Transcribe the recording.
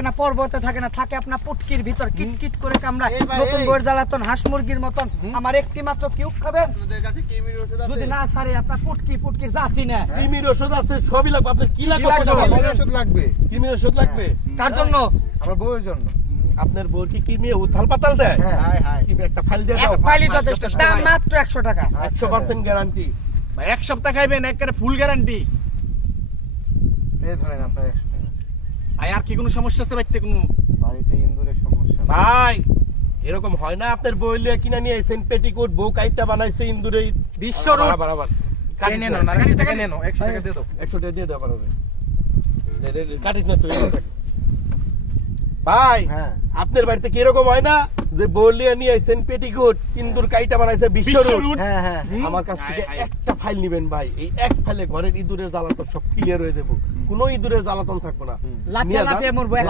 থাকে না, পর্বতে থাকে না, থাকে আপনার পুটকির ভিতর কিটকিট করে কামড়ায়। নতুন বইয়ের জ্বালাতন, হাঁস মুরগির মতন। আমার একটি মাত্র কিউব খাবেন, যদি না সারে আপনার পুটকির জাতি না। কৃমির ওষুধ আছে, সবই লাগবে। আপনার কি লাগবে? ওষুধ লাগবে। কৃমির ওষুধ লাগবে। কার জন্য? আমার বউয়ের জন্য। আপনার বউর কি কৃমি উথাল পাতাল দেয়? High high. কৃমি একটা ফাইল দিয়ে এক দাও। ফাইলই যথেষ্ট, দাম মাত্র 100 টাকা। 100% গ্যারান্টি। ভাই এক সপ্তাহ খাইবেন একেবারে ফুল গ্যারান্টি। এই ধরেন আপনার 100 টাকা। ভাই আর কি কোনো সমস্যা আছে বাড়িতে কোনো? বাড়িতে ইন্দুরের সমস্যা। ভাই এরকম হয় না, আপনার বউ লিয়ে কিনে নিয়ে আইছেন পেটিকোট, বউ কাইটটা বানাইছে ইন্দুরে। বিশ্বরূপ। বরাবর কাটি নেন না, কাটি টাকা নেন 100 টাকা দিয়ে দাও। 100 টাকা দিয়ে দাও পারবে। কাটিস না তুই। ভাই হ্যাঁ। আপনার বাড়িতে কি এরকম হয় না যে বউ লিয়ে নিয়ে আইছেন পেটিকোট, ইন্দুর কাইটা বানাইছে বিশ্বরূপ? বিশ্বরূপ। হ্যাঁ হ্যাঁ। আমার কাছ থেকে হায়, হায়। একটা ফাইল নিবেন ভাই, এই এক ফাইলে ঘরের ইঁদুরের জ্বালাতন সব ক্লিয়ার হয়ে দেবো, কোনো ইঁদুরের জ্বালাতন থাকবো না। লাফিয়ে নিয়ে যান। লাফিয়ে মরবো।